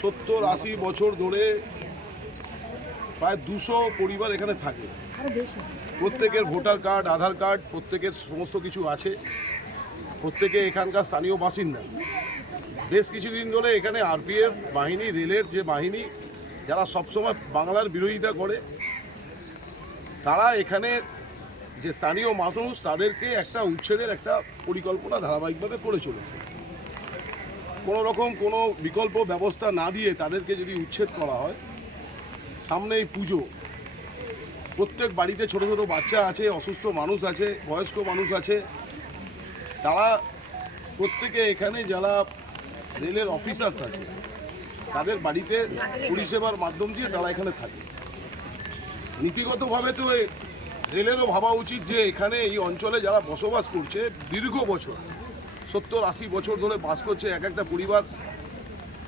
সত্তর আশি বছর ধরে প্রায় দুশো পরিবার এখানে থাকে। প্রত্যেকের ভোটার কার্ড, আধার কার্ড, প্রত্যেকের সমস্ত কিছু আছে। প্রত্যেকে এখানকার স্থানীয় বাসিন্দা। বেশ কিছুদিন ধরে এখানে আরপিএফ বাহিনী, রেলের যে বাহিনী, যারা সবসময় বাংলার বিরোধিতা করে, তারা এখানে যে স্থানীয় মানুষ তাদেরকে একটা উচ্ছেদের একটা পরিকল্পনা ধারাবাহিকভাবে করে চলেছে। কোনো রকম কোনো বিকল্প ব্যবস্থা না দিয়ে তাদেরকে যদি উচ্ছেদ করা হয়, সামনেই পুজো। প্রত্যেক বাড়িতে ছোট ছোট বাচ্চা আছে, অসুস্থ মানুষ আছে, বয়স্ক মানুষ আছে। তারা প্রত্যেকে এখানে যারা রেলের অফিসার্স আছে, তাদের বাড়িতে পরিষেবার মাধ্যম দিয়ে তারা এখানে থাকে। নীতিগতভাবে তো রেলেরও ভাবা উচিত যে এখানে এই অঞ্চলে যারা বসবাস করছে, দীর্ঘ বছর, সত্তর আশি বছর ধরে বাস করছে এক একটা পরিবার,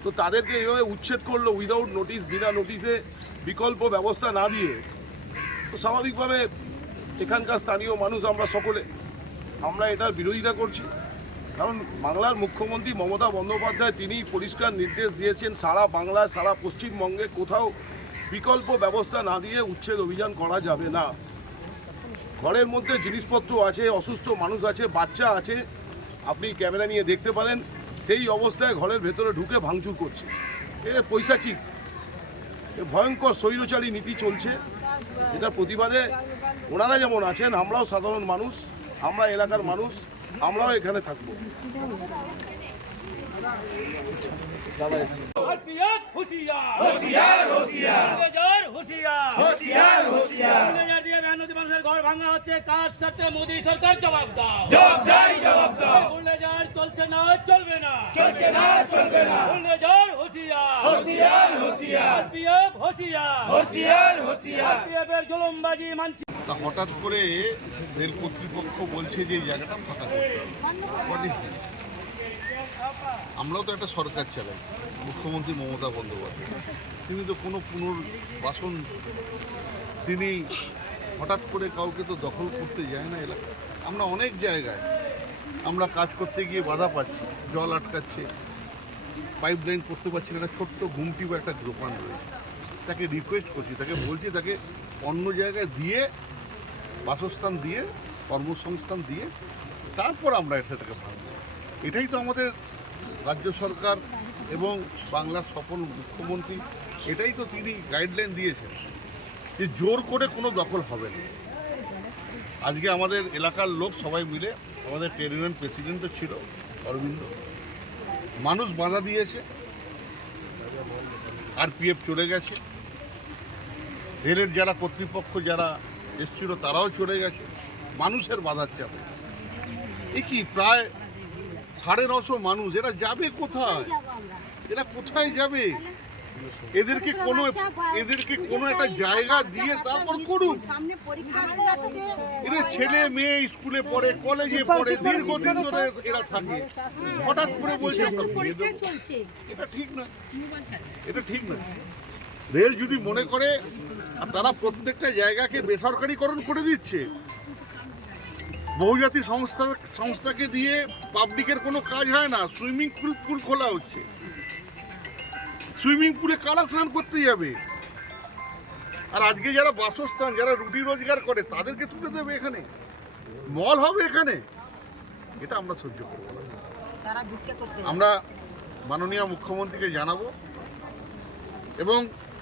তো তাদেরকে এইভাবে উচ্ছেদ করল উইদাউট নোটিশ বিনা নোটিশে বিকল্প ব্যবস্থা না দিয়ে, তো স্বাভাবিকভাবে এখানকার স্থানীয় মানুষ আমরা সকলে, আমরা এটার বিরোধিতা করছি। কারণ বাংলার মুখ্যমন্ত্রী মমতা বন্দ্যোপাধ্যায় তিনি পরিষ্কার নির্দেশ দিয়েছেন, সারা বাংলায় সারা পশ্চিমবঙ্গে কোথাও বিকল্প ব্যবস্থা না দিয়ে উচ্ছেদ অভিযান করা যাবে না। ঘরের মধ্যে জিনিসপত্র আছে অসুস্থ মানুষ আছে বাচ্চা আছে আপনি ক্যামেরা নিয়ে দেখতে পারেন সেই অবস্থায় ঘরের ভেতরে ঢুকে ভাঙচুর করছে। এ পৈশাচিক এ ভয়ঙ্কর স্বৈরচারী নীতি চলছে। এটার প্রতিবাদে ওনারা যেমন আছেন আমরাও সাধারণ মানুষ আমরা এলাকার মানুষ আমরাও এখানে থাকব। দাদা এসছে মেহনতি মানুষের ঘর ভাঙা হচ্ছে কার সাথে মোদি সরকার জবাব দাও। জবাব দাই জবাব দাও। বুলডোজার চলছে না চলবে না। চলছে না চলবে না। বুলডোজার হুঁশিয়ার। হুঁশিয়ার হুঁশিয়ার। আরপিএফ হুঁশিয়ার। হুঁশিয়ার হুঁশিয়ার। আরপিএফ এর জুলুমবাজি মানছি। তা হঠাৎ করে রেল কর্তৃপক্ষ বলছে যে এই জায়গাটা ফাঁকা করতে হবে? আমরাও তো একটা সরকার চালাই মুখ্যমন্ত্রী মমতা বন্দ্যোপাধ্যায়। তিনি তো কোনো পুনর্বাসন তিনি হঠাৎ করে কাউকে তো দখল করতে যায় না এলাকা। আমরা অনেক জায়গায় আমরা কাজ করতে গিয়ে বাধা পাচ্ছি, জল আটকাচ্ছে পাইপ লাইন করতে পারছি না, একটা ছোট্ট ঘুমটি বা একটা দোকান রয়েছে। তাকে রিকোয়েস্ট করছি, তাকে বলছি তাকে অন্য জায়গায় দিয়ে, বাসস্থান দিয়ে, কর্মসংস্থান দিয়ে, তারপর আমরা এটাকে ভাঙব এটাই তো আমাদের রাজ্য সরকার এবং বাংলার সফল মুখ্যমন্ত্রী, এটাই তো তিনি গাইডলাইন দিয়েছেন। যে জোর করে কোনো দখল হবে না। আজকে আমাদের এলাকার লোক সবাই মিলে, আমাদের ট্রেড ইউনিয়ন প্রেসিডেন্টও ছিল, অরবিন্দ। মানুষ বাধা দিয়েছে আর পিএফ চলে গেছে। রেলের যারা কর্তৃপক্ষ যারা এসছিল, তারাও চলে গেছে। মানুষের বাধার চাপে। এ কি প্রায় সাড়ে নশো মানুষ, এরা যাবে কোথায়? এরা কোথায় যাবে? এদেরকে কোনো এদেরকে কোনো একটা জায়গা দিয়ে তারপর পরীক্ষা এদের ছেলে মেয়ে স্কুলে পড়ে, কলেজে পড়ে, দীর্ঘদিন ধরে এরা থাকে। হঠাৎ করে বলছে এটা ঠিক না। এটা ঠিক না। রেল যদি মনে করে, আর তারা প্রত্যেকটা জায়গাকে বেসরকারিকরণ করে দিচ্ছে। বহুজাতি সংস্থা সংস্থাকে দিয়ে পাবলিকের কোনো কাজ হয় না। সুইমিং পুল পুল খোলা হচ্ছে। সুইমিং পুলে কারা স্নান করতে যাবে? আর আজকে যারা বাসস্থান যারা রুটি রোজগার করে তাদেরকে তুলে দেবে এখানে? মল হবে এখানে? এটা আমরা সহ্য করব না। তারা ভিক্ষা করতে আমরা মাননীয় মুখ্যমন্ত্রীকে জানাব এবং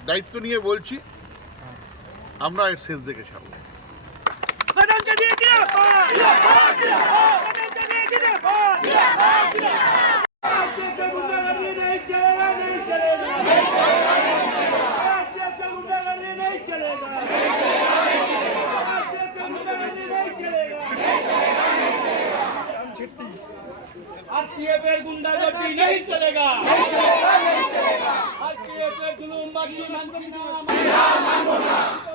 দায়িত্ব নিয়ে বলছি আমরা এর শেষ দেখে ছাড়বো। पैर पर गुंडागर्दी नहीं चलेगा। नहीं चलेगा नहीं चलेगा। आज के पर जुलूम बागी मंगना मंगना